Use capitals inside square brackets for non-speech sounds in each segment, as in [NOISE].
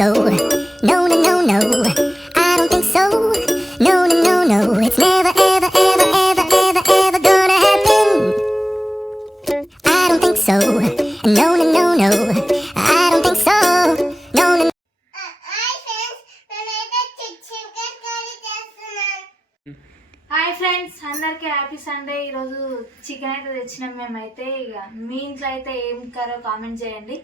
so. No, no, no, no. I don't think so. No, no, no, no. It's never, ever, ever, ever, ever, ever gonna happen. I don't think so. No, no, no, no. I don't think so. No, no, hi friends మేమైతే chicken curry చేస్తున్నాం అందరికీ happy Sunday ఈరోజు chicken అయితే తెచ్చినాం మేమైతే ఇక మీ ఇంట్లో అయితే ఏం కరో కామెంట్ చేయండి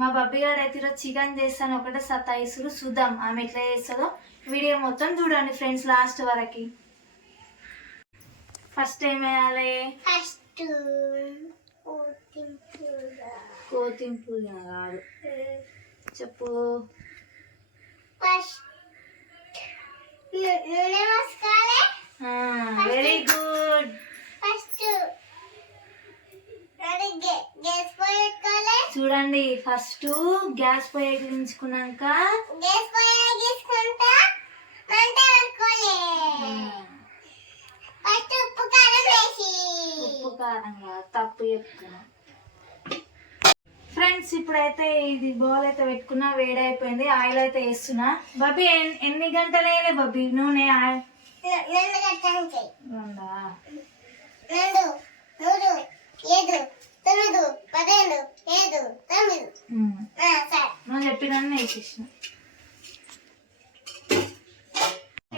మా బబ్బీ గారు అయితే ఈరోజు చికెన్ చేస్తాను. ఒకటే సతాయిసుడు చూద్దాం. ఆమె ఎట్లా చేస్తుందో వీడియో మొత్తం చూడండి ఫ్రెండ్స్ లాస్ట్ వరకు. ఫస్ట్ ఏం వేయాలి? ఫస్ట్ కోతింపు కాదు చెప్పు. Very good first ready gas పొయ్యి పెట్టుకోవాలి చూడండి ఫస్ట్ గ్యాస్ పొయ్యి ఫస్ట్ ఉప్పు కారం వేసి. ఉప్పు కారం కాదు తప్పు చెప్తున్నా. ఫ్రెండ్స్ ఇప్పుడైతే ఇది బౌల్ అయితే పెట్టుకున్నా వేడైపోయింది ఆయిల్ అయితే వేస్తున్నా. బబ్బీ ఎన్- ఎన్ని గంటలు వేయలే బబ్బీ? నూనె ఆయిల్? రెండు తొమ్మిది పదిహేను ఏడు తొమ్మిది. సరే. నువ్వు చెప్పినన్ని వేసేసిన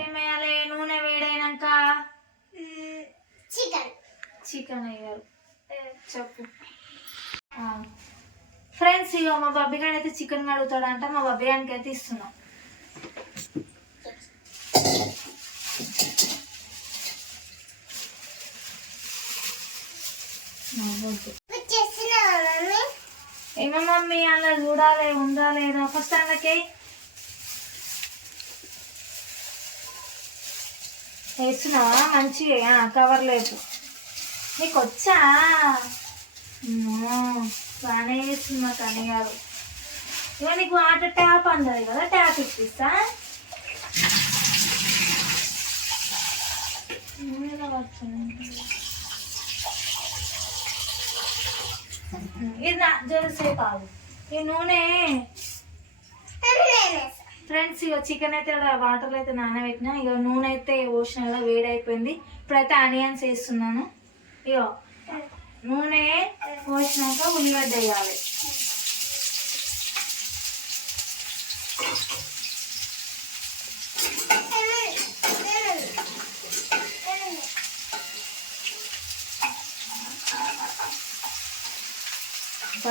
ఏమేయాలి నూనె వేడైనాక? చికెన్. చికెన్ వేయాలి చెప్పు. ఫ్రెండ్స్ ఇక మా బబ్బీ గారు అయితే చికెన్ కడుగుతాడంట మా బబ్బీ గారికి అయితే ఇస్తున్నాం. నవ్వొద్దు. ఏమో మమ్మీ అలా చూడాలి ఉందా లేదా ఫస్ట్ అందుకే వేస్తున్నావా? మంచిగా కవర్ లేదు. నీకు వచ్చా? బాగానే వేస్తున్నా కానీ కని గారు. ఇక నీకు వాటర్ ట్యాప్ అందది కదా ట్యాప్ ఇప్పిస్తా. వచ్చింది ఇది నా జరసేపు కాదు. ఈ నూనె ఫ్రెండ్స్ ఇక చికెన్ అయితే వాటర్ అయితే నానబెట్టిన ఇక నూనె అయితే ఓషన్లో వేడైపోయింది. ఇప్పుడైతే ఆనియన్స్ వేస్తున్నాను. ఇక నూనె పోసినాక ఉల్లిగడ్డ వేయాలి.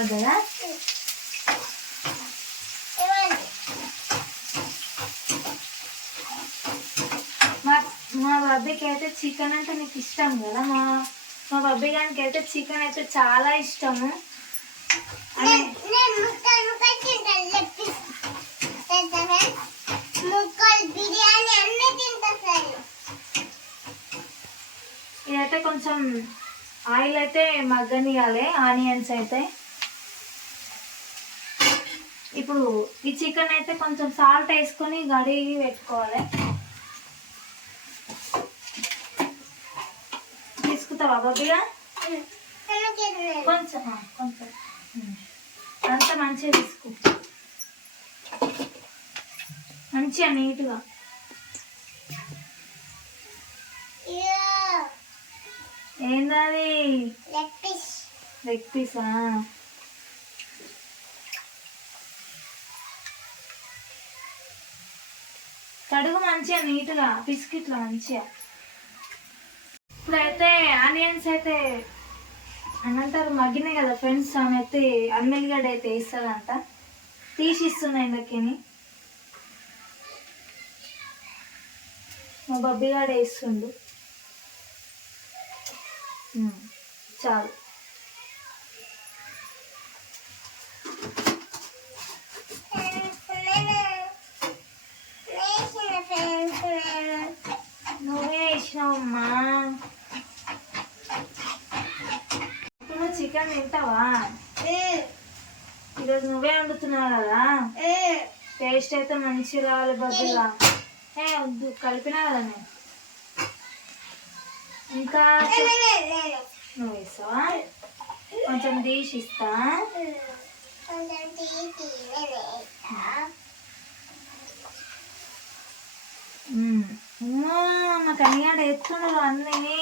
పడ్డదా మా మా బబ్బీకి అయితే చికెన్ అంటే నీకు ఇష్టం కదా మా? మా బబ్బీ గారికి అయితే చికెన్ అయితే చాలా ఇష్టము. ఇదైతే కొంచెం ఆయిల్ అయితే మగ్గనియాలి ఆనియన్స్ అయితే. ఇప్పుడు ఈ చికెన్ అయితే కొంచెం సాల్ట్ వేసుకొని గడిగి పెట్టుకోవాలి. తీసుకుంటావా బబ్బిగా కొంచెం కొంచెం. అంతా మంచిగా తీసుకో. మంచిగా నీట్గా. ఏందది? లెగ్ పీస్ లెగ్ పీసా కడుగు మంచిగా నీట్గా బిస్కెట్లు మంచిగా. ఇప్పుడైతే ఆనియన్స్ అయితే అనంటారు మగ్గినాయి కదా ఫ్రెండ్స్ ఆమె అయితే అమ్మెల్లిగడ్డ అయితే వేస్తుందంట. తీసి ఇస్తున్నాయి ఇందకిని మా బబ్బిగాడ వేస్తుండు. చాలు. నువ్వే వేసినావమ్మా ఇప్పుడు చికెన్ తింటావా ఈరోజు నువ్వే వండుతున్నావు కదా టేస్ట్ అయితే మంచిగా రావాలి బబ్బుగా ఏ వద్దు కలిపినా కదా నేను ఇంకా నువ్వు వేస్తావా కొంచెం తీసి ఇస్తా వేస్తా. మా కనియాడు ఎత్తున్నారు అన్నీ.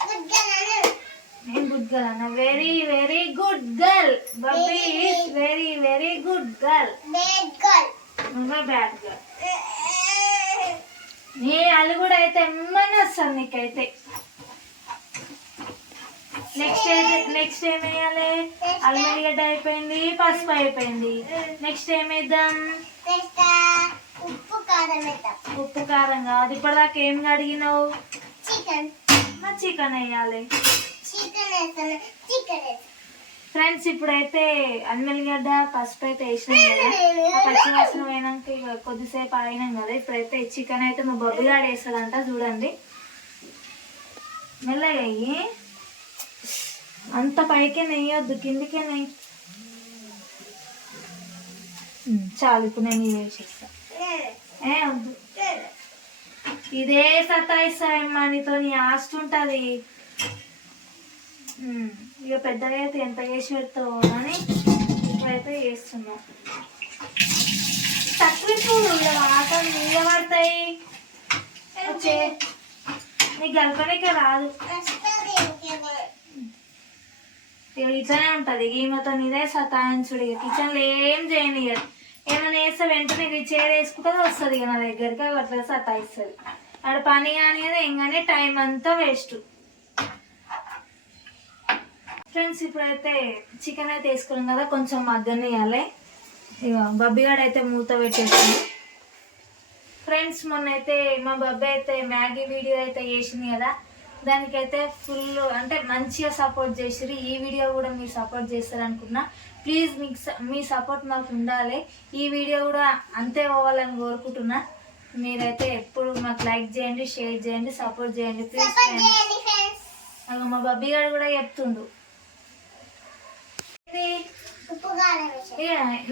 గుడ్ గర్ల్ నేను గుడ్ గర్ల్ అన్న? Very very good girl బబ్బీ is very very good girl నువ్వే బ్యాడ్ గర్ల్ [LAUGHS] నీ అలుగుడు అయితే ఎమ్మని వస్తుంది నీకైతే నెక్స్ట్ నెక్స్ట్ ఏం వేయాలి? అల్లిగడ్డ అయిపోయింది పసుపు అయిపోయింది. నెక్స్ట్ ఏం వేద్దాం? నెక్స్ట్ ఉప్పు కారం కాదు. ఇప్పటిదాకా ఏం కడిగినావు? చికెన్ చికెన్ వేయాలి. ఫ్రెండ్స్ ఇప్పుడైతే అల్లిగడ్డ పసుపు అయితే వేసినాం కదా. ఆ పచ్చి వాసన పోయినాక ఇక కొద్దిసేపు ఆగినాం కదా. ఇప్పుడైతే చికెన్ అయితే మా బొబ్బిగాడు వేస్తాడంట చూడండి. మెల్లగా అయ్యి అంత పైకే నెయ్యొద్దు కిందికే నెయ్యి. చాలు ఇప్పుడు నేను వేసేస్తా. ఏ వద్దు. ఇదే సతాయిస్తాయమ్మా నీతో నీ ఆస్తి ఉంటుంది. ఇక పెద్దగా అయితే ఎంత చేసి పెడతావు అని ఇప్పుడైతే చేస్తున్నా. తక్కువ చూడు ఇక వాటర్ నీళ్ళ పడతాయి. నీకు గల్పనిక రాదు ఇక ఇట్లనే ఉంటుంది ఈమెతో ఇదే సతాయించుడు ఇక కిచెన్లో ఏం చేయని ఇక ఏమైనా వేస్తే వెంటనే ఇక చీర వస్తుంది ఇక నా దగ్గరికి అవి అట్లా సతాయిస్తుంది. ఆడ పని కానీ కదా టైం అంతా వేస్ట్ ఫ్రెండ్స్ ఇప్పుడైతే చికెన్ అయితే వేసుకున్నాం కదా కొంచెం మగ్గన వేయాలి. ఇక బబ్బిగాడు అయితే మూత పెట్టేస్తుంది ఫ్రెండ్స్ మొన్న అయితే మా బాబాయ్ అయితే మ్యాగీ వీడియో అయితే చేసింది కదా దానికైతే ఫుల్ అంటే మంచిగా సపోర్ట్ చేసిరు ఈ వీడియో కూడా మీరు సపోర్ట్ చేస్తారు అనుకున్నా ప్లీజ్ మీకు మీ సపోర్ట్ మాకు ఉండాలి. ఈ వీడియో కూడా అంతే పోవాలని కోరుకుంటున్నా. మీరైతే ఎప్పుడు మాకు లైక్ చేయండి షేర్ చేయండి సపోర్ట్ చేయండి. ప్లీజ్ ఫ్రెండ్స్ మా బబ్బీ గారు కూడా చెప్తుండు.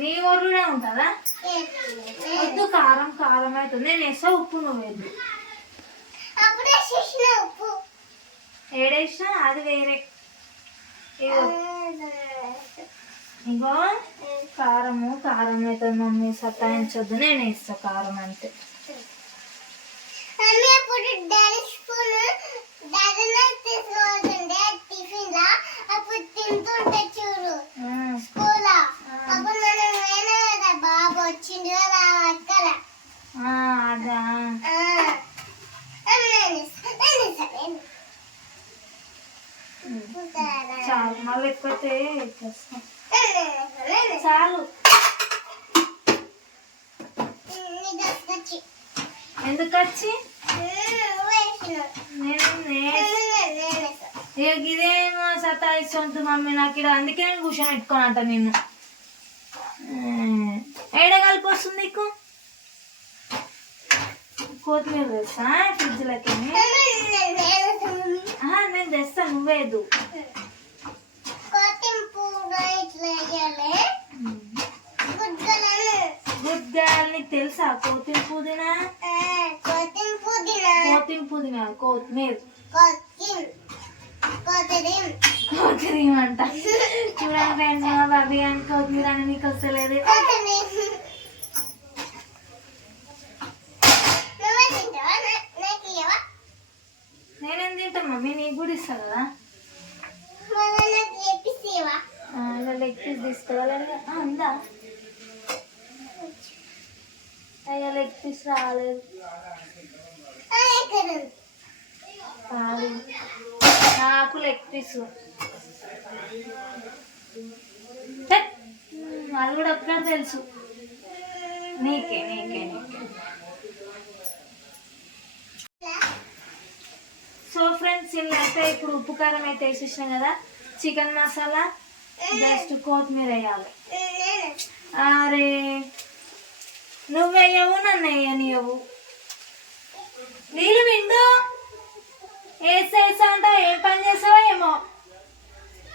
నీ ఊరులో ఉంటుందా? వద్దు కారం కారం అవుతుంది నేను వేసా ఉప్పు నువ్వు వేద్దు ఏడేసినా అది వేరే. ఇగో కారము కారం అవుతుంది మమ్మీ సతాయించొద్దు నేను వేస్తా కారం అంతే. అదా ఇస్తా, ఇస్తా? చాలు మళ్ళీ ఎక్కువైతే చాలు. ఎందుకు వచ్చి ఇదేమో సతాయిస్తుంది మమ్మీ నాకు ఇక్కడ అందుకే నేను కూర్చొని పెట్టుకోను అంట నిన్ను ఏడ కలిపి వస్తుంది నీకు? కొత్తిమీర తెస్తా ఫ్రిడ్జ్లకి. నేను తెస్తా నువ్వేదు కొత్తిమీర ఇట్లా వేయాలి. గుడ్డలను. గుడ్ గర్ల్ నీకు తెలుసా? కొత్తిమీర పుదీనా? కొత్తిమీర పుదీనా. కొత్తిమీర పుదీనా కొత్తిమీర. కొత్తిమీర. అంట. చూడండి ఫ్రెండ్స్ మా బాబీ అని కొత్తిమీర. అని నీకు వస్తలేదు? నేనేం తింటా మమ్మీ? నీకు కూడా ఇస్తా కదా? లెగ్ పీస్ ఉందా? అయ్యా లెగ్ పీస్ రాలేదు. కాదు నాకు లెగ్ పీస్ అది కూడా ఒక్కడ తెలుసు నీకే నీకే నీకే సో ఫ్రెండ్స్ ఇలా అయితే ఇప్పుడు ఉప్పు కారం అయితే వేసేసినాం కదా. చికెన్ మసాలా జస్ట్ కొత్తిమీర వేయాలి. నేను. అరే నువ్వు వేయవు నన్ను వేయనియవు నీళ్ళు విండు వేస్తా అంటే ఏం పని చేసావో ఏమో.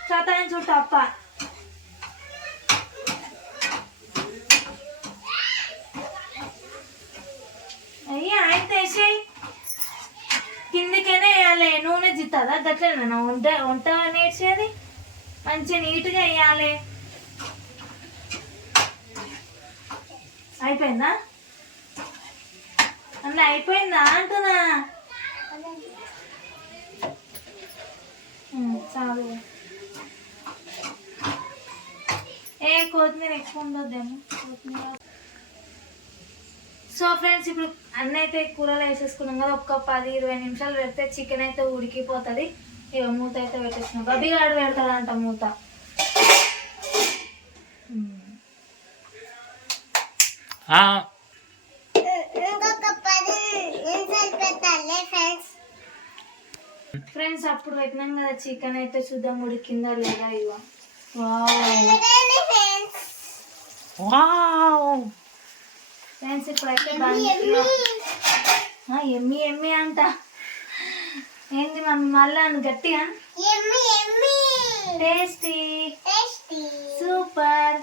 చతాయించు తప్ప. అయ్యి అయితే కిందికైనా వేయాలి నూనె జిత్తాదా? గట్లేనా వంట వంట నేర్చేది? మంచిగా నీట్గా వేయాలి. అయిపోయిందా? అన్న అయిపోయిందా? అంటున్నా. చాలు. ఏ కొత్తిమీర ఎక్కువ ఉండొద్దేమో కొత్తిమీర. సో ఫ్రెండ్స్ ఇప్పుడు అన్నీ అయితే కూరలు వేసేసుకున్నాం కదా ఒక్క పది ఇరవై నిమిషాలు పెడితే చికెన్ అయితే ఉడికిపోతుంది. ఇక మూత అయితే పెట్టేసిన బబ్బీ గాడు పెడతాడంట మూత ఆ, ఇంకొక పది నిమిషాలు పెట్టాలి ఫ్రెండ్స్ ఫ్రెండ్స్ అప్పుడు పెట్టినాం కదా చికెన్ అయితే చూద్దాం ఉడికిందా లేదా చూడండి ఫ్రెండ్స్ ఇప్పుడైతే ఎమ్మి ఎమ్మి. అంట. ఏంటి మమ్మీ మళ్ళా అను గట్టిగా టేస్టీ సూపర్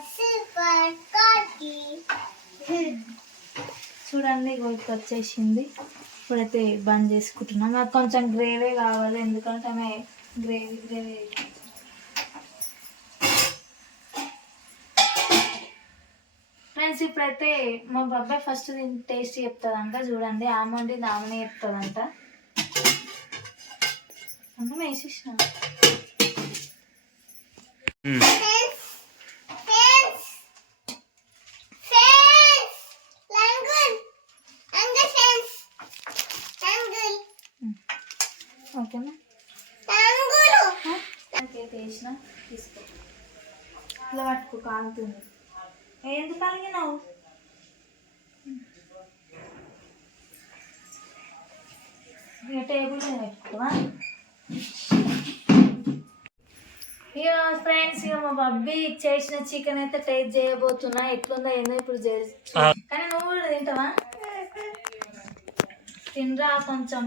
అండి ఇగో వచ్చేసింది ఇప్పుడైతే బంద్ చేసుకుంటున్నాం. నాకు కొంచెం గ్రేవీ కావాలి ఎందుకంటే ఆమె గ్రేవీ గ్రేవీ ఫ్రెండ్స్ ఇప్పుడైతే మా బాబాయ్ ఫస్ట్ టేస్ట్ చెప్తుందంట చూడండి. ఆమండి దామనే చెప్తుందంట అన్నం వేసేసిన ఉమ్. ఫ్రెండ్స్ ఫ్రెండ్స్ ఫ్రెండ్స్ లంగుల్ అంగ ఫ్రెండ్స్ లంగుల్ ఓకేనా లంగులు నాకైతే వేసిన తీసుకో ఇలా పట్టుకో కాలుతుంది. ఎందుకు కలిగినావు టేబుల్ పెట్టుకోవా ఇక ఫ్రెండ్స్ ఇక మా బబ్బీ చేసిన చికెన్ అయితే టేస్ట్ చేయబోతున్నా. ఎట్లుందో ఏందో ఇప్పుడు చేసి కానీ నువ్వు కూడా తింటావా? తినరా కొంచెం.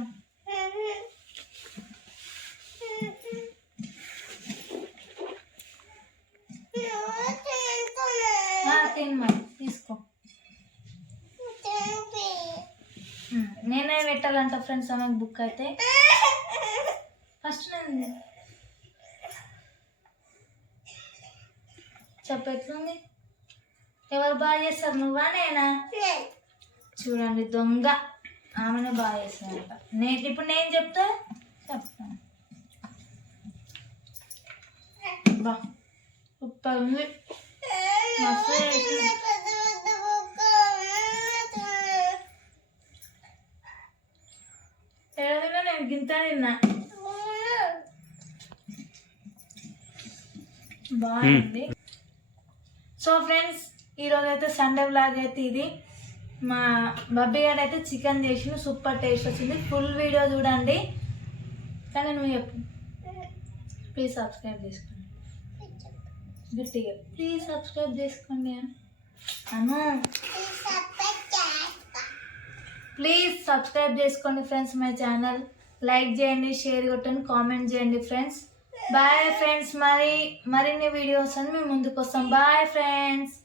తిను మరి తీసుకో. నేనే పెట్టాలంట ఫ్రెండ్స్ ఆమెకు బుక్ అయితే. ఫస్ట్ నేను చెప్పెట్లుంది? ఎవరు బాగా చేస్తారు? నువ్వా నేనా? చూడండి దొంగ. ఆమెనే బాగా చేస్తానంట నేను ఇప్పుడు నేను చెప్తా చెప్తాను బా ఉప్ప ఉంది. నేను గింత తిన్నా బాగుంది సో ఫ్రెండ్స్ ఈరోజు అయితే సండే బ్లాగ్ అయితే ఇది. మా బబ్బీ గారు అయితే చికెన్ చేసిన సూపర్ టేస్ట్ వచ్చింది. ఫుల్ వీడియో చూడండి. కానీ నువ్వు చెప్పు. ప్లీజ్ సబ్స్క్రైబ్ చేసుకోండి గట్టిగా ప్లీజ్ సబ్స్క్రైబ్ చేసుకోండి ప్లీజ్ సబ్స్క్రైబ్ చేసుకోండి ఫ్రెండ్స్ మై ఛానల్ లైక్ చేయండి షేర్ కొట్టండి కామెంట్ చేయండి ఫ్రెండ్స్ బాయ్ ఫ్రెండ్స్ మరి మరిన్ని వీడియోస్ అని మేము ముందుకు వస్తాం. Bye friends